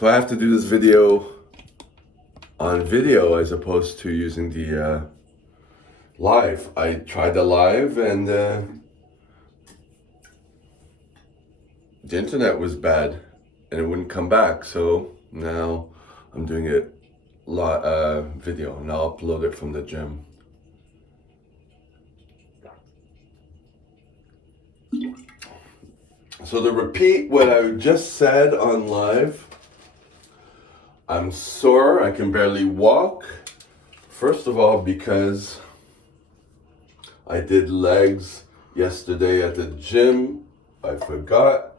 So I have to do this video on video as opposed to using the live. I tried the live and the internet was bad and it wouldn't come back. So now I'm doing it video and I'll upload it from the gym. So to repeat what I just said on live, I'm sore, I can barely walk. First of all, because I did legs yesterday at the gym. I forgot.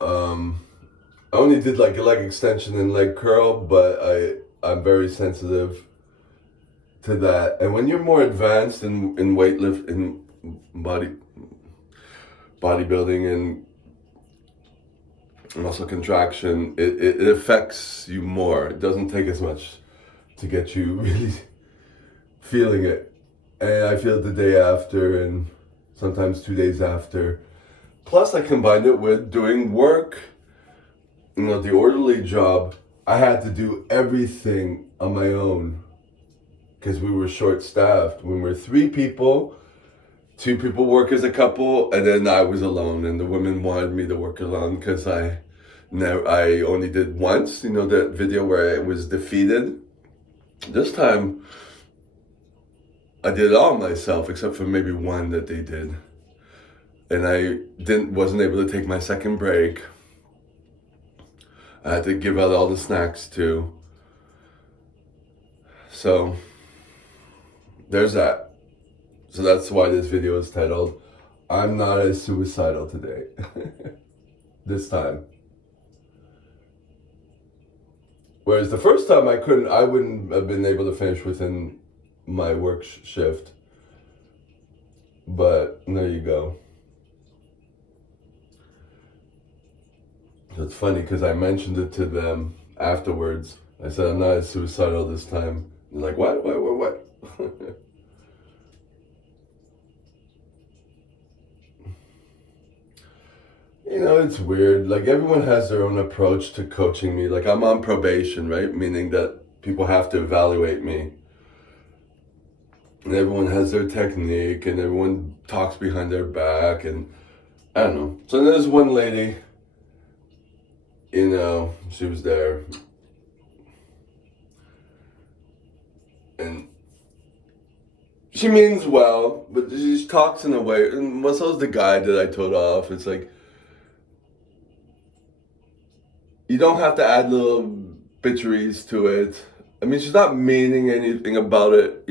I only did like a leg extension and leg curl, but I'm very sensitive to that. And when you're more advanced in weightlift, in bodybuilding and muscle contraction, it affects you more. It doesn't take as much to get you really feeling it. And I feel it the day after and sometimes 2 days after. Plus I combined it with doing work. The orderly job, I had to do everything on my own because we were short-staffed. When we're 3 people, 2 people work as a couple, and then I was alone. And the women wanted me to work alone because I only did once, that video where I was defeated. This time, I did it all myself, except for maybe one that they did. And I wasn't able to take my second break. I had to give out all the snacks too. So, there's that. So that's why this video is titled, I'm Not As Suicidal Today. This time. Whereas the first time I wouldn't have been able to finish within my work shift. But there you go. It's funny because I mentioned it to them afterwards. I said, I'm not as suicidal this time. They're like, what? It's weird. Like, everyone has their own approach to coaching me. Like, I'm on probation, right? Meaning that people have to evaluate me. And everyone has their technique and everyone talks behind their back and I don't know. So there's one lady, she was there. And she means well, but she talks in a way, and so's the guy that I told off. It's like, you don't have to add little bitcheries to it. I mean, she's not meaning anything about it,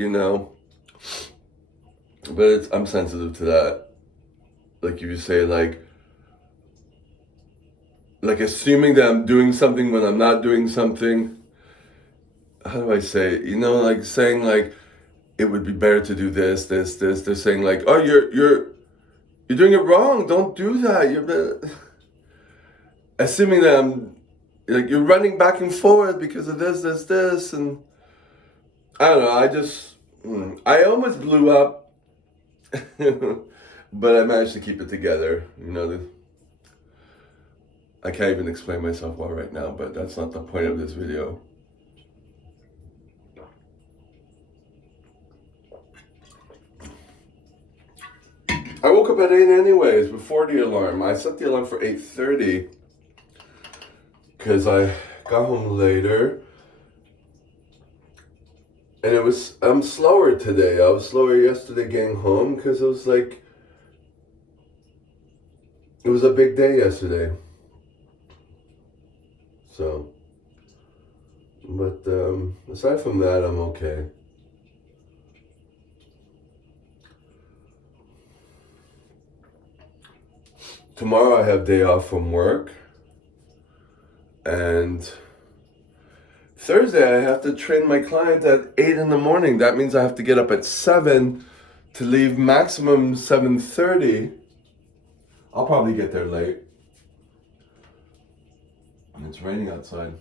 But I'm sensitive to that. Like if you say like assuming that I'm doing something when I'm not doing something. How do I say it? Like saying like it would be better to do this. They're saying like, oh, you're doing it wrong. Don't do that. You're assuming that I'm like you're running back and forth because of this, and I don't know. I almost blew up, but I managed to keep it together. I can't even explain myself well right now, but that's not the point of this video. I woke up at 8 anyways, before the alarm. I set the alarm for 8:30 because I got home later. And I'm slower today. I was slower yesterday getting home because it was a big day yesterday. So, but aside from that, I'm okay. Tomorrow I have day off from work. And Thursday I have to train my client at 8 in the morning. That means I have to get up at 7 to leave maximum 7:30. I'll probably get there late. And it's raining outside.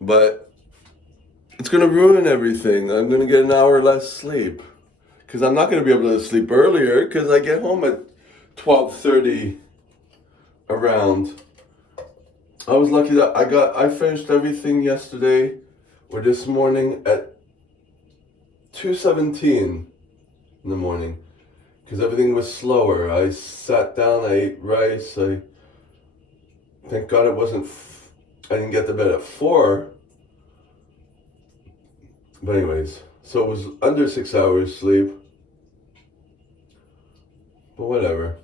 But it's going to ruin everything. I'm going to get an hour less sleep. Because I'm not going to be able to sleep earlier because I get home at 12:30 around. I was lucky that I finished everything yesterday or this morning at 2:17 in the morning because everything was slower. I sat down, I ate rice. Thank God it wasn't. I didn't get to bed at 4. But anyways, so it was under 6 hours sleep. But whatever.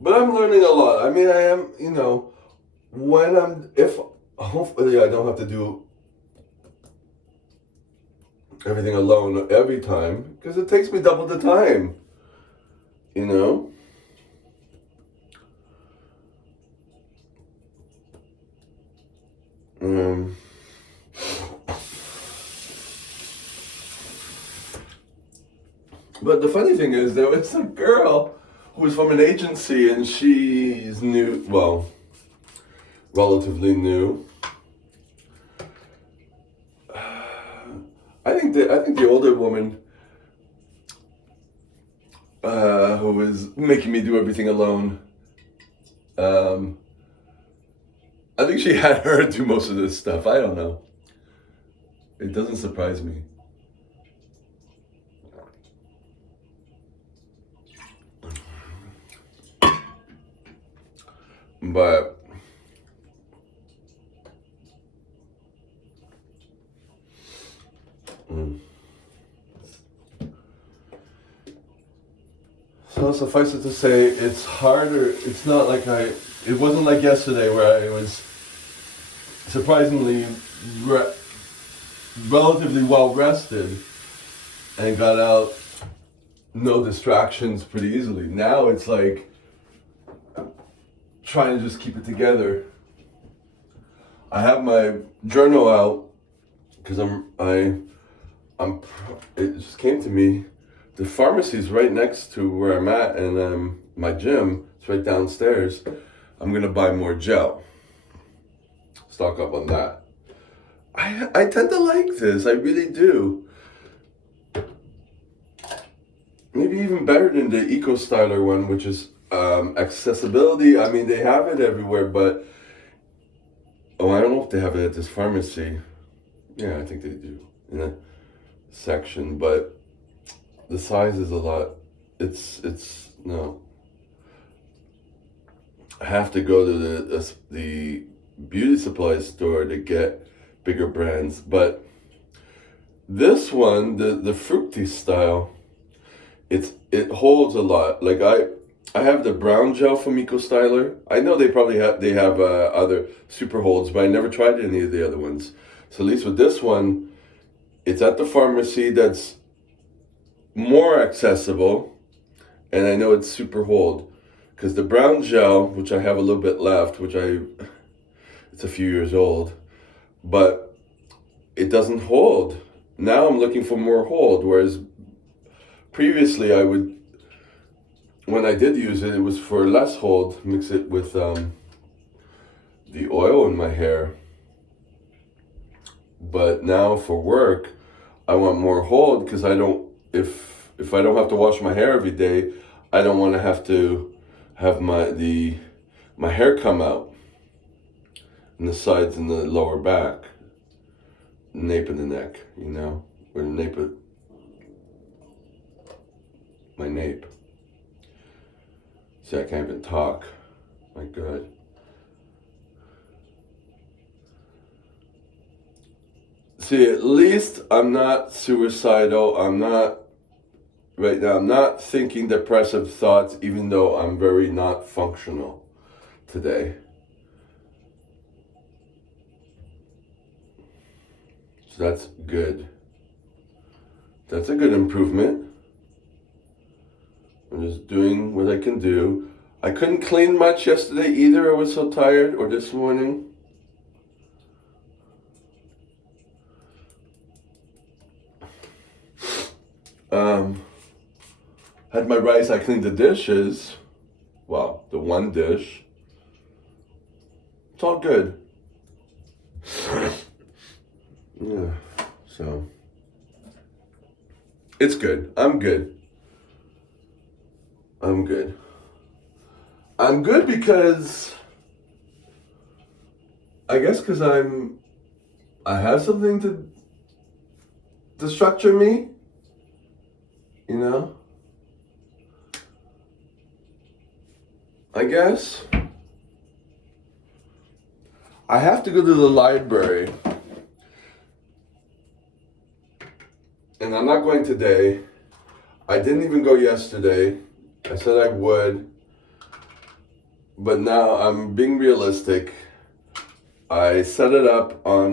But I'm learning a lot. I mean, I am, if hopefully I don't have to do everything alone every time because it takes me double the time, you know? But the funny thing is, there was a girl who was from an agency and she's new, well, relatively new. I think the older woman who was making me do everything alone, I think she had her do most of this stuff. I don't know. It doesn't surprise me. But so suffice it to say, it's harder. It's not like it wasn't like yesterday where I was surprisingly relatively well rested and got out no distractions pretty easily. Now it's like trying to just keep it together. I have my journal out because it just came to me. The pharmacy's right next to where I'm at, and my gym is right downstairs. I'm gonna buy more gel. Stock up on that. I tend to like this. I really do. Maybe even better than the Eco Styler one, which is accessibility. I mean, they have it everywhere, but I don't know if they have it at this pharmacy. Yeah, I think they do in a section, but the size is a lot. It's no. I have to go to the beauty supply store to get bigger brands, but this one, the fruity style, it holds a lot. Like I have the brown gel from Eco Styler. I know they have other super holds, but I never tried any of the other ones. So at least with this one, it's at the pharmacy that's more accessible, and I know it's super hold. Because the brown gel, which I have a little bit left, it's a few years old, but it doesn't hold. Now I'm looking for more hold, whereas previously when I did use it, it was for less hold, mix it with the oil in my hair. But now for work, I want more hold because if I don't have to wash my hair every day, I don't want to have to have my hair come out in the sides and the lower back, nape of the neck, or the nape of my nape. See, I can't even talk. My God. See, at least I'm not suicidal. Right now, I'm not thinking depressive thoughts, even though I'm very not functional today. So that's good. That's a good improvement. I'm just doing what I can do. I couldn't clean much yesterday either. I was so tired, or this morning. Had my rice, I cleaned the dishes. Well, the one dish. It's all good. Yeah, so it's good. I'm good. I'm good because I guess because I have something to structure me, you know? I guess. I have to go to the library. And I'm not going today. I didn't even go yesterday. I said I would. But now I'm being realistic. I set it up on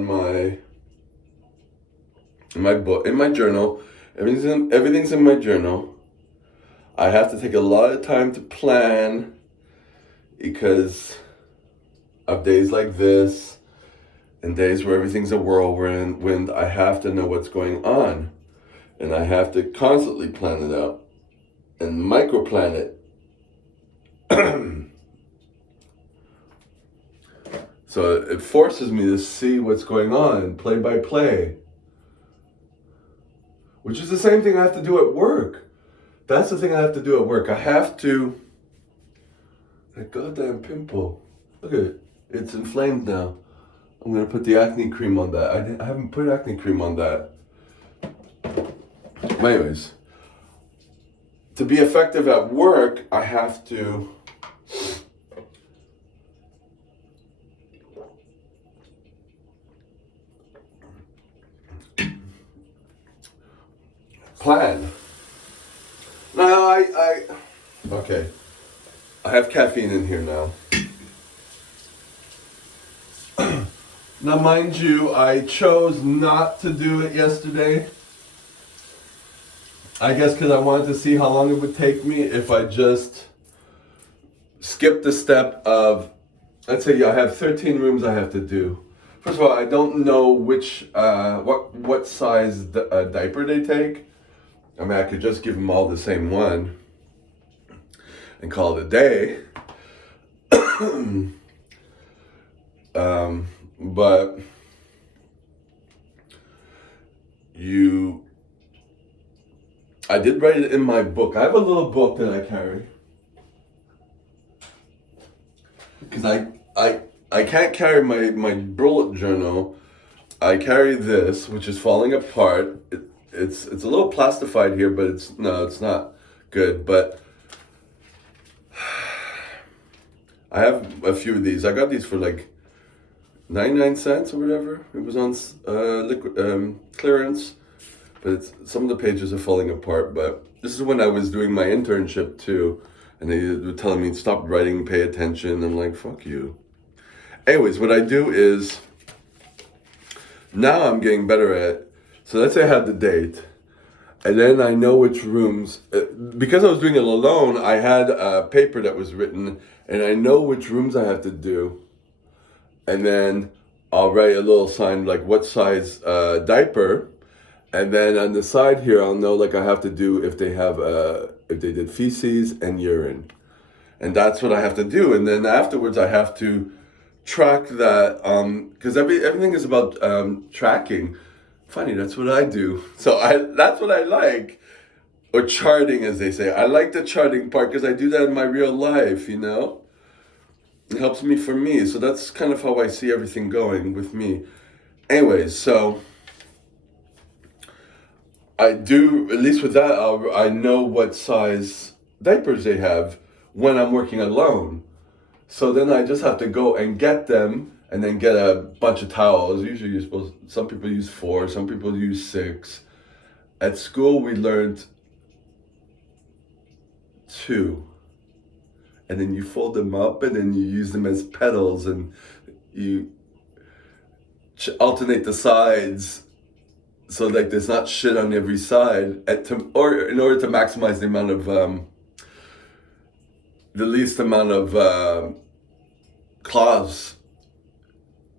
in my book, in my journal. Everything's in my journal. I have to take a lot of time to plan because of days like this and days where everything's a whirlwind. I have to know what's going on, and I have to constantly plan it out and micro plan it. So it forces me to see what's going on play by play, which is the same thing I have to do at work. That's the thing I have to do at work. I have to. That goddamn pimple. Look at it. It's inflamed now. I'm gonna put the acne cream on that. I haven't put acne cream on that. But anyways, to be effective at work, I have to plan. Now okay. I have caffeine in here now. Now, mind you, I chose not to do it yesterday. I guess because I wanted to see how long it would take me if I just skipped the step of, let's say I have 13 rooms I have to do. First of all, I don't know which, what size diaper they take. I mean, I could just give them all the same one and call it a day. But I did write it in my book. I have a little book that I carry. Because I can't carry my bullet journal. I carry this, which is falling apart. It's a little plastified here, but it's not good. But I have a few of these. I got these for like 99 cents or whatever. It was on clearance, but some of the pages are falling apart. But this is when I was doing my internship too, and they were telling me stop writing, pay attention. I'm like, fuck you. Anyways, what I do is now I'm getting better at. So let's say I have the date, and then I know which rooms. Because I was doing it alone, I had a paper that was written, and I know which rooms I have to do. And then I'll write a little sign like what size diaper, and then on the side here I'll know like I have to do if they did feces and urine, and that's what I have to do. And then afterwards I have to track that because everything is about tracking. Funny, that's what I do. So that's what I like, or charting as they say. I like the charting part because I do that in my real life. It helps me for me. So that's kind of how I see everything going with me. Anyways, so I do, at least with that, I know what size diapers they have when I'm working alone. So then I just have to go and get them and then get a bunch of towels. Usually some people use 4, some people use 6. At school we learned 2. And then you fold them up and then you use them as petals and you alternate the sides so like there's not shit on every side or in order to maximize the amount of the least amount of cloths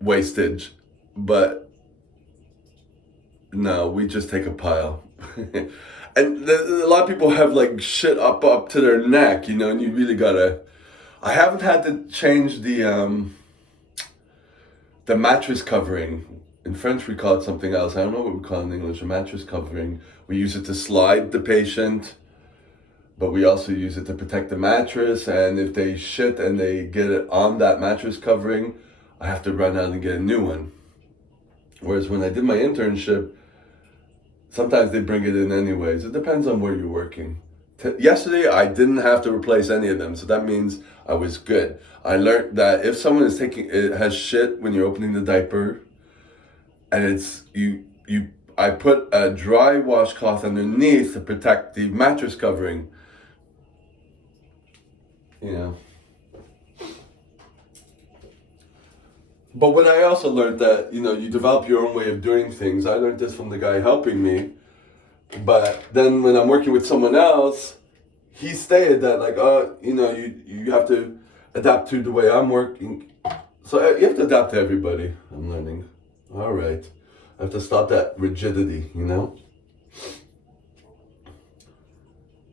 wastage. But no, we just take a pile. And a lot of people have like shit up to their neck, and you really gotta. I haven't had to change the mattress covering. In French we call it something else. I don't know what we call it in English. A mattress covering. We use it to slide the patient but we also use it to protect the mattress. And if they shit and they get it on that mattress covering, I have to run out and get a new one. Whereas when I did my internship, sometimes they bring it in anyways. It depends on where you're working. Yesterday, I didn't have to replace any of them, so that means I was good. I learned that if someone is it has shit when you're opening the diaper, and I put a dry washcloth underneath to protect the mattress covering. You know. But what I also learned that, you develop your own way of doing things. I learned this from the guy helping me. But then when I'm working with someone else, he stated that you have to adapt to the way I'm working. So you have to adapt to everybody. I'm learning. All right. I have to stop that rigidity,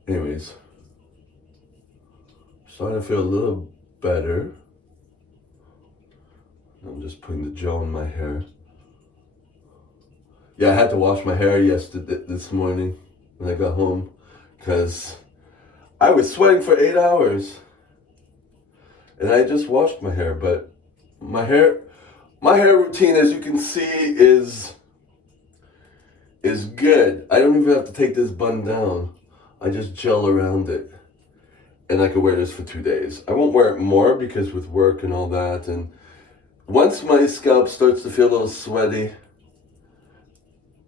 Anyways. Starting to feel a little better. I'm just putting the gel in my hair. Yeah, I had to wash my hair this morning when I got home because I was sweating for 8 hours. And I just washed my hair, but my hair routine, as you can see, is good. I don't even have to take this bun down. I just gel around it. And I could wear this for 2 days. I won't wear it more because with work and all that, and once my scalp starts to feel a little sweaty,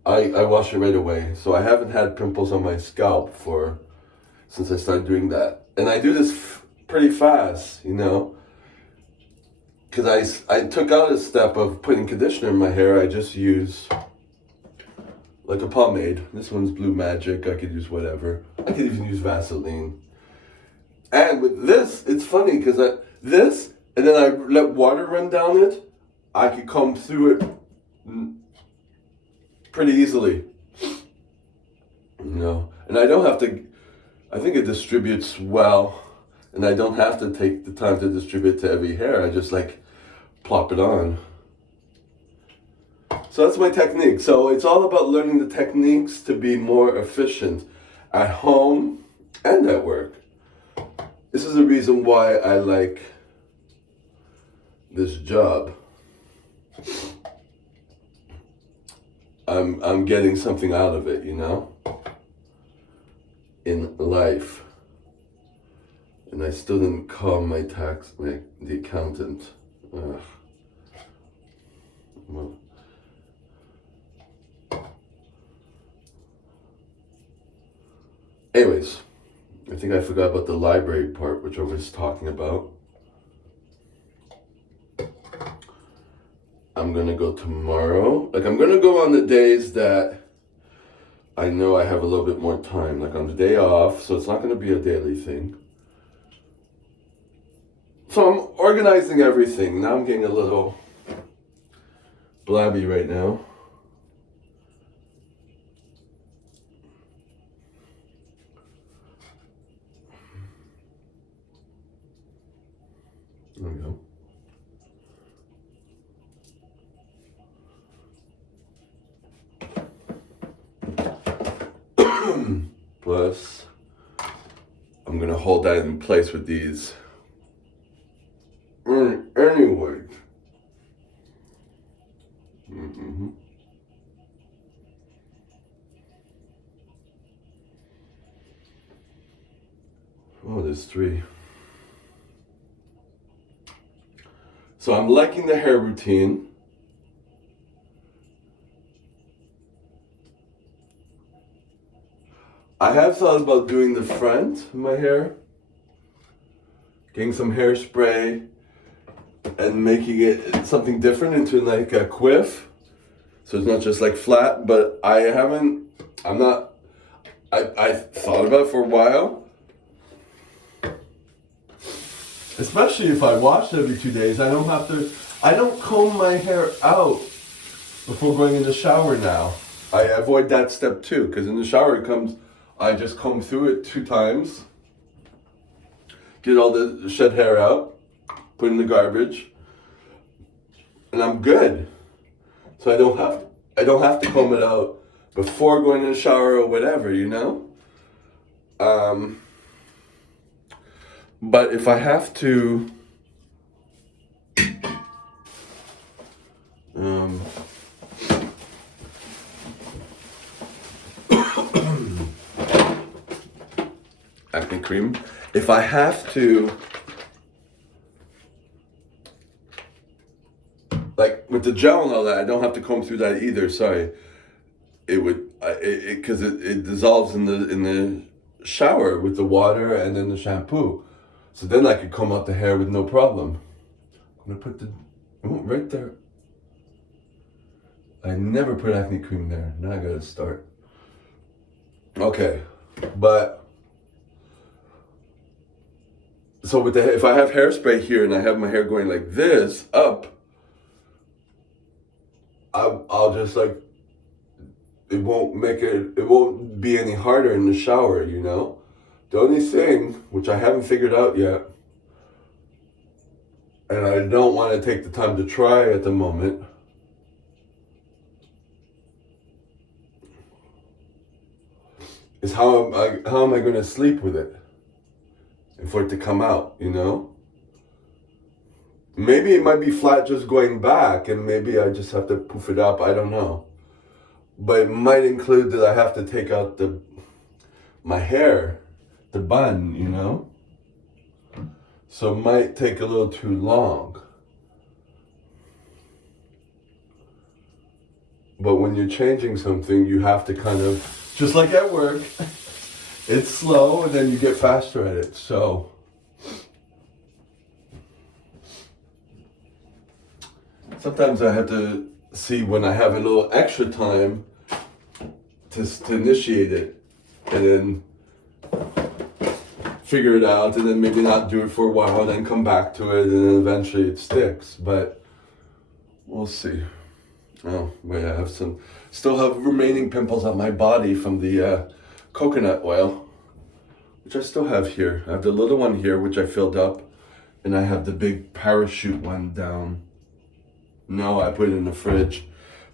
I wash it right away. So I haven't had pimples on my scalp since I started doing that. And I do this pretty fast, because I took out a step of putting conditioner in my hair. I just use like a pomade. This one's Blue Magic. I could use whatever. I could even use Vaseline. And with this, it's funny because and then I let water run down it, I could comb through it pretty easily. And I don't have to, I think it distributes well, and I don't have to take the time to distribute to every hair. I just plop it on. So that's my technique. So it's all about learning the techniques to be more efficient at home and at work. This is the reason why I like this job. I'm getting something out of it, in life. And I still didn't call the accountant. Ugh. Well. Anyways, I think I forgot about the library part, which I was talking about. I'm going to go tomorrow. I'm going to go on the days that I know I have a little bit more time. On the day off, so it's not going to be a daily thing. So I'm organizing everything. Now I'm getting a little blabby right now. There we go. Plus, I'm gonna hold that in place with these. Anyway. Oh, there's 3. So I'm liking the hair routine. I have thought about doing the front of my hair, getting some hairspray and making it something different into a quiff. So it's not just flat, but I thought about it for a while. Especially if I wash it every 2 days, I don't comb my hair out before going in the shower now. I avoid that step too, because in the shower I just comb through it 2 times, get all the shed hair out, put in the garbage, and I'm good. So I don't have to comb it out before going in the shower or whatever, But if I have to, um, acne cream, if I have to, like with the gel and all that, I don't have to comb through that either. Sorry, it would, because it dissolves in the shower with the water and then the shampoo. So then I could comb out the hair with no problem. I'm gonna put the, oh, right there. I never put acne cream there. Now I gotta start. Okay, but so with the, if I have hairspray here and I have my hair going like this up, I'll just like, it won't be any harder in the shower, you know? The only thing, which I haven't figured out yet, and I don't want to take the time to try at the moment, is how am I going to sleep with it? And for it to come out, you know? Maybe it might be flat just going back, and maybe I just have to poof it up, I don't know. But it might include that I have to take out my hair, the bun, you know? So it might take a little too long. But when you're changing something, you have to kind of, just like at work, it's slow and then you get faster at it. So sometimes I have to see when I have a little extra time to initiate it and then figure it out and then maybe not do it for a while and then come back to it and then eventually it sticks. But we'll see. Oh, wait, I have still have remaining pimples on my body from the coconut oil, which I still have here. I have the little one here, which I filled up, and I have the big parachute one down. No, I put it in the fridge.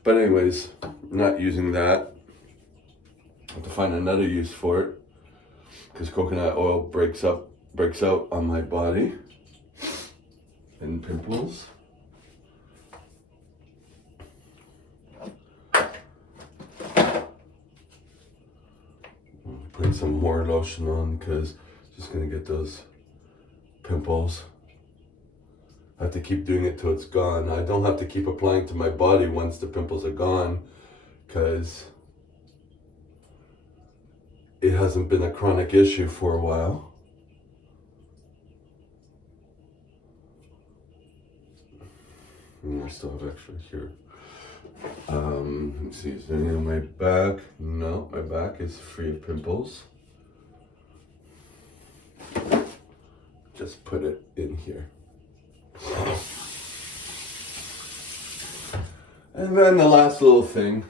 But anyways, I'm not using that. I have to find another use for it, because coconut oil breaks out on my body, and pimples. Putting some more lotion on because just gonna get those pimples. I have to keep doing it till it's gone. I don't have to keep applying to my body once the pimples are gone because it hasn't been a chronic issue for a while. And I still have extra here. Let me see, is there any on my back? No, my back is free of pimples. Just put it in here. And then the last little thing.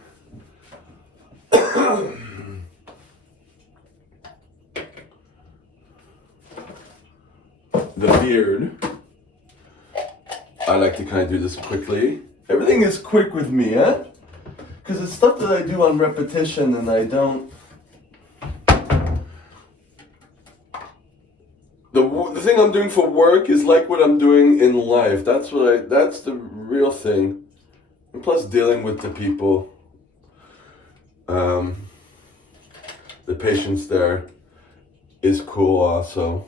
The beard. I like to kind of do this quickly. Everything is quick with me, eh? Because it's stuff that I do on repetition and I don't... The thing I'm doing for work is like what I'm doing in life. That's the real thing. And plus dealing with the people, the patients there is cool also.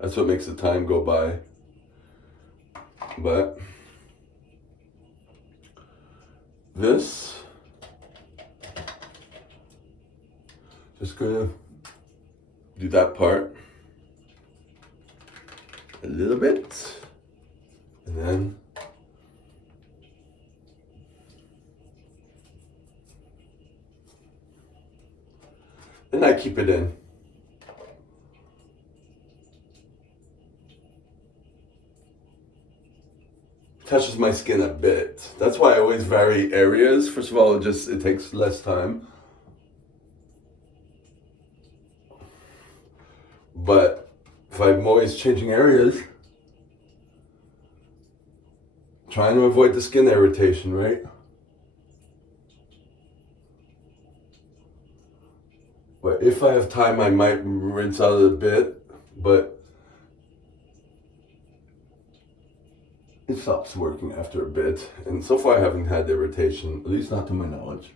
That's what makes the time go by. But this, just gonna do that part a little bit, and then I keep it in. Touches my skin a bit. That's why I always vary areas. First of all, it takes less time. But if I'm always changing areas, trying to avoid the skin irritation, right? But if if I have time, I might rinse out a bit, but it stops working after a bit. And so far I haven't had irritation, at least not to my knowledge.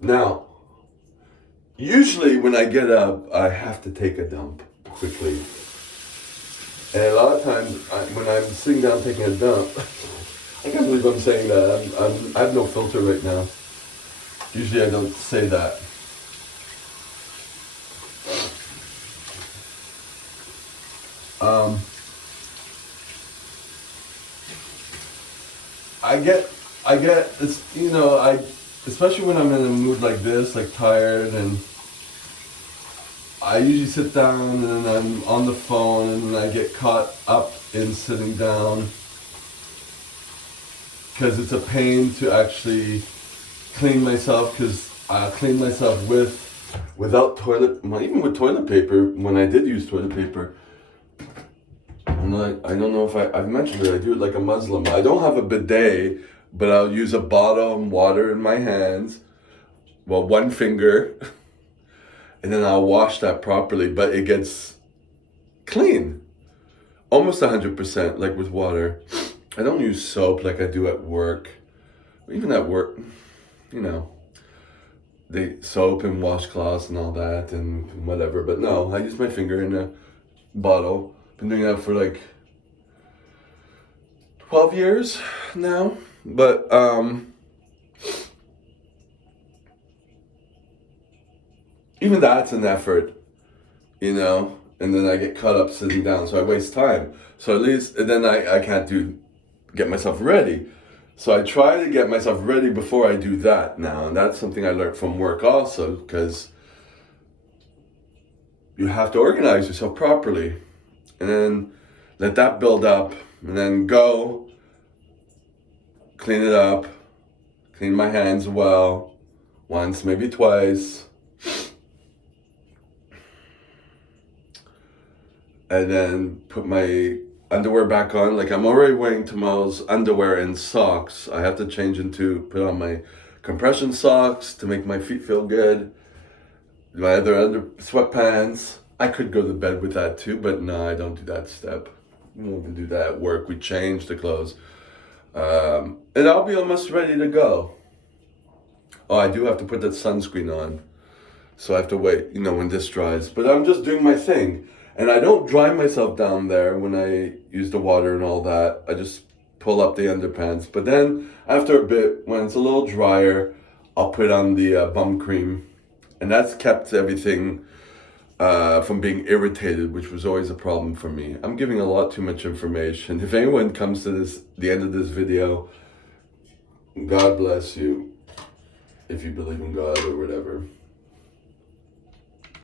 Now, usually when I get up, I have to take a dump quickly. And a lot of times, when I'm sitting down taking a dump, I can't believe I'm saying that. I have no filter right now. Usually I don't say that. I get this, especially when I'm in a mood like this, like tired, and I usually sit down and then I'm on the phone and I get caught up in sitting down because it's a pain to actually clean myself, because I clean myself without toilet, even with toilet paper, when I did use toilet paper. And I don't know if I've mentioned it, I do it like a Muslim. I don't have a bidet, but I'll use a bottle of water in my hands, well, one finger, and then I'll wash that properly, but it gets clean. Almost 100%, like with water. I don't use soap like I do at work. Even at work, they soap and washcloths and all that and whatever, but no, I use my finger in a bottle. Been doing that for like 12 years now, but even that's an effort, and then I get caught up sitting down, so I waste time. So at least, and then I can't get myself ready. So I try to get myself ready before I do that now, and that's something I learned from work also, because you have to organize yourself properly. And then let that build up, and then go, clean it up, clean my hands well, once, maybe twice. And then put my underwear back on. Like, I'm already wearing tomorrow's underwear and socks. I have to put on my compression socks to make my feet feel good. My other sweatpants. I could go to bed with that too, but no, I don't do that step. We don't even do that at work. We change the clothes. And I'll be almost ready to go. Oh, I do have to put that sunscreen on. So I have to wait, when this dries. But I'm just doing my thing. And I don't dry myself down there when I use the water and all that. I just pull up the underpants. But then after a bit, when it's a little drier, I'll put on the bum cream. And that's kept everything from being irritated, which was always a problem for me. I'm giving a lot too much information. If anyone comes to the end of this video, God bless you, if you believe in God or whatever.